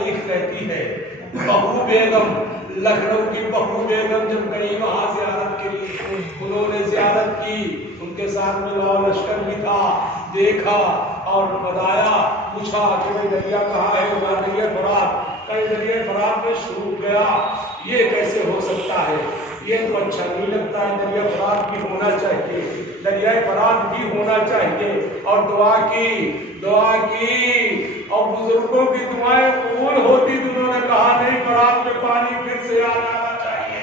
تاریخ کہتی ہے بہو بیگم، لکھنؤ کی بہو بیگم جب گئی وہاں زیارت کے لیے، انہوں نے زیارت کی، ان کے ساتھ میں لاؤ لشکر بھی تھا، دیکھا اور بتایا، پوچھا کہ بھائی دریا کہاں ہے؟ وہ دریا فرات، کئی دریا فرات میں شروع گیا، یہ کیسے ہو سکتا ہے؟ یہ تو اچھا نہیں لگتا ہے، دریا فرات بھی ہونا چاہیے، دریائے فرات بھی ہونا چاہیے، اور دعا کی اور بزرگوں کی دعائیں قبول ہوتی، تو انہوں نے کہا نہیں فرات میں پانی پھر سے آنا چاہیے۔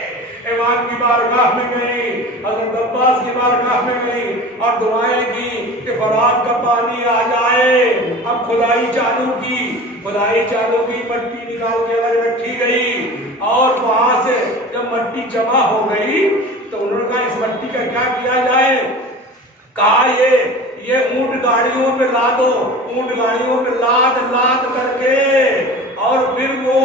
امام کی بارگاہ میں گئی، حضرت عباس کی بارگاہ میں گئی اور دعائیں کی کہ فرات کا پانی آ جائے۔ اب کھدائی چالو کی، مٹی نکال کے الگ رکھی گئی، اور وہاں سے جب مٹی جمع ہو گئی تو انہوں نے کہا اس مٹی کا کیا کیا جائے؟ کہا یہ اونٹ گاڑیوں پہ لا دو، اونٹ گاڑیوں پہ لاد کر کے، اور پھر وہ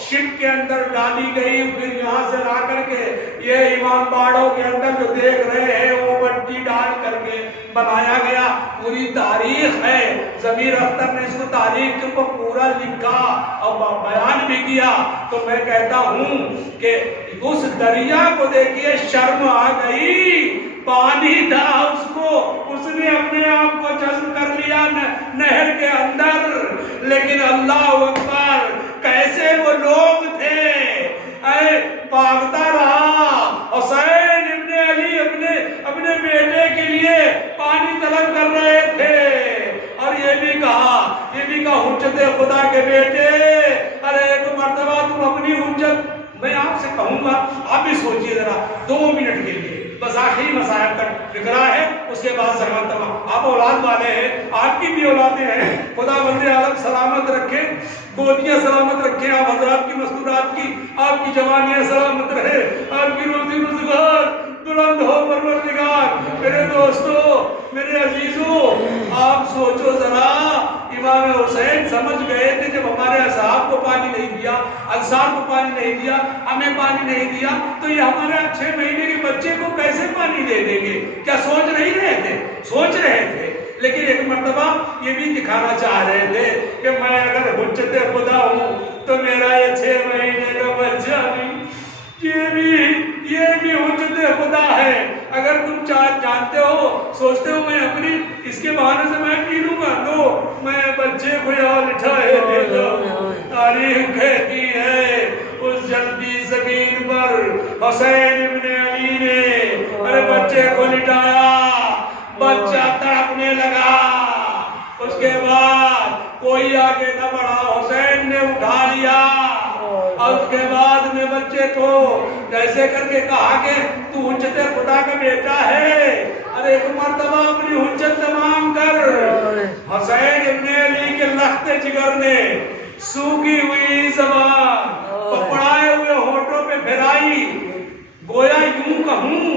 شپ کے اندر ڈالی گئی، پھر یہاں سے لا کر کے یہ امام باڑوں کے اندر جو دیکھ رہے ہیں وہ مٹی ڈال کر کے بنایا گیا۔ پوری تاریخ ہے، ضمیر اختر نے اس کو تاریخ کے اوپر پورا لکھا اور بیان بھی کیا۔ تو میں کہتا ہوں کہ اس دریا کو دیکھیے، شرم آ گئی، پانی تھا اس نے اپنے آپ کو جذب کر لیا نہر کے اندر، لیکن اللہ اکبر کیسے وہ لوگ تھے، بھاگتا رہا۔ حسین ابن علی اپنے بیٹے کے لیے پانی طلب کر رہے تھے، اور یہ بھی کہا حجت خدا کے بیٹے، ارے ایک مرتبہ تم اپنی حجت، میں آپ سے کہوں گا آپ بھی سوچئے ذرا 2 منٹ کے لیے، بس آخری مسائل کا فکرہ ہے، اس کے بعد سلام تمام۔ آپ اولاد والے ہیں، آپ کی بھی اولادیں ہیں، خدا بند عالم سلامت رکھے، گودیاں سلامت رکھے، آپ حضرات کی مستورات کی، آپ کی جوانیاں سلامت رہے، آپ کی روزی روزگار بلند ہو پروردگار۔ میرے دوستو، میرے عزیزو، آپ سوچو ذرا، امام حسین سمجھ گئے تھے جب ہمارے اصحاب کو پانی نہیں دیا، انصار کو پانی نہیں دیا، ہمیں پانی نہیں دیا، تو یہ ہمارے 6 مہینے کے بچے کو کیسے پانی دے دیں گے؟ کیا سوچ نہیں رہے تھے؟ سوچ رہے تھے، لیکن ایک مرتبہ یہ بھی دکھانا چاہ رہے تھے کہ میں اگر حجت خدا ہوں تو میرا یہ 6 مہینے کا بچہ بھی، یہ بھی حجت خدا ہے۔ اگر تم جانتے ہو، سوچتے ہو میں اپنی اس کے بہانے سے میں پی لوں گا، تو میں بچے کو یہاں لٹھائے لے جاؤں۔ تاریخ کہتی ہے اس جلدی زمین پر حسین ابن علی نے اپنے بچے کو لٹایا، بچہ تڑپنے لگا، اس کے بعد کوئی آگے نہ بڑھا، حسین نے اٹھا لیا، اور اس کے بعد میں بچے کو جیسے کر کے کہا کہ تو حجت خدا کا بیٹا ہے، ارے ایک مرتبہ اپنی حجت تمام کر۔ حسین ابن علی کے لخت جگر نے سوکھی ہوئی زبان پکڑائے ہوئے ہونٹوں پہ پھیرائی، گویا یوں کہوں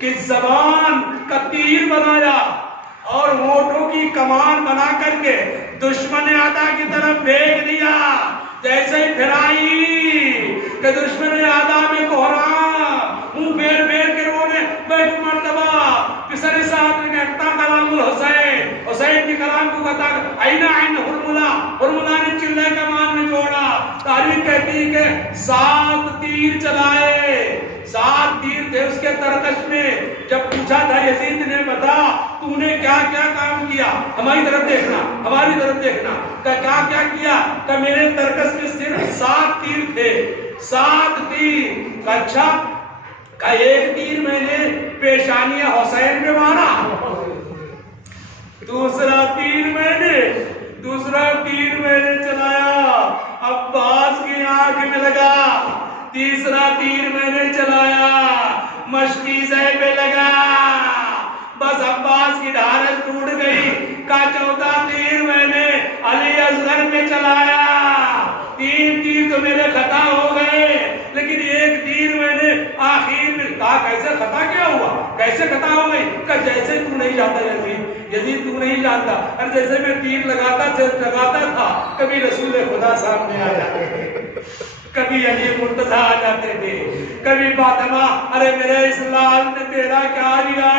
کہ زبان کا تیر بنایا اور ہونٹوں کی کمان بنا کر کے دشمن اعداء کی طرف بھیج دیا۔ جیسے ہی پھیرائی کہ دشمن اعداء میں کوہرام، منہ پھیر پھیر کے رونے، ایک مرتبہ پسر صاحب نے کہتا کلام الحسین، حسین کی کلام کو کہتا عین ہرملہ نے چلے کمان میں جوڑا۔ تاریخ کہتی ہے کہ 7 تیر چلائے، 7 تیر تھے اس کے ترکش میں۔ جب پوچھا تھا یزید نے بتا تو نے کیا کیا کام کیا، ہماری طرف دیکھنا، ہماری طرف دیکھنا، کہ کیا کیا کیا، کہ میرے ترکش میں صرف 7 تیر تھے، 7 تیر۔ اچھا، کہ 1 تیر میں نے پیشانی حسین میں مارا، دوسرا تیر میں نے چلایا عباس کی آنکھ میں لگا، تیسرا تیر میں نے چلایا مشکی زہ پہ لگا، بس عباس کی ڈھارس ٹوٹ گئی۔ کا 14 تیر میں نے علی اصغر میں چلایا، 3 تیر تو میرے خطا ہو گئے، لیکن 1 تیر میں نے آخر میں کہا کیسے خطا کیا ہوا، کیسے خطا ہو گئی، کہ جیسے تو نہیں جانتا یزید تو نہیں جانتا، اور جیسے میں تیر لگاتا تھا کبھی رسول خدا سامنے آ جاتے تھے، کبھی علی مرتضی آ جاتے تھے، کبھی فاطمہ، ارے میرے اسلام نے تیرا کیا بگاڑا۔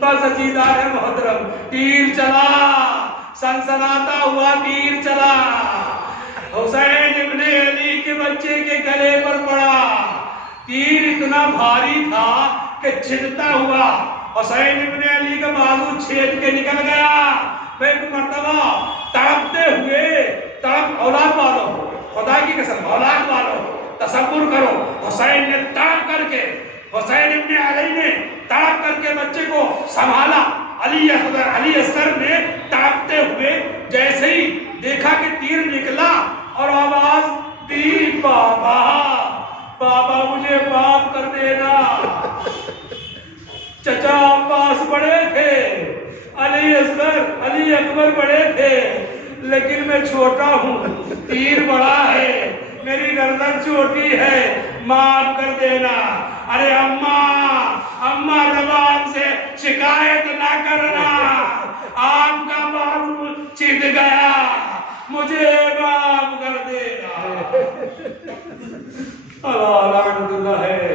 بس عزیزان محترم، تیر چلا، سنسناتا ہوا تیر چلا، کے بچے کے گلے پر پڑا. تیر اتنا بھاری تھا کہ چھدتا ہوا حسین ابن علی کا بازو چھید کے نکل گیا. ایک مرتبہ تڑپتے ہوئے اولاد والو، خدا کی قسم اولاد والو تصور کرو، حسین نے تڑپ کر کے، حسین ابن علی نے تڑپ کر کے بچے کو سنبھالا. علی اصغر نے تڑپتے ہوئے جیسے ہی دیکھا کہ تیر نکلا اور آواز دی، بابا بابا مجھے معاف کر دینا. چچا عباس بڑے تھے، علی اکبر بڑے تھے، لیکن میں چھوٹا ہوں، تیر بڑا ہے، میری گردن چھوٹی ہے، معاف کر دینا. ارے اماں زبان سے شکایت نہ کرنا، آپ کا بازو چھد گیا، مجھے معاف کر دینا. اللہ لعنت اللہ ہے.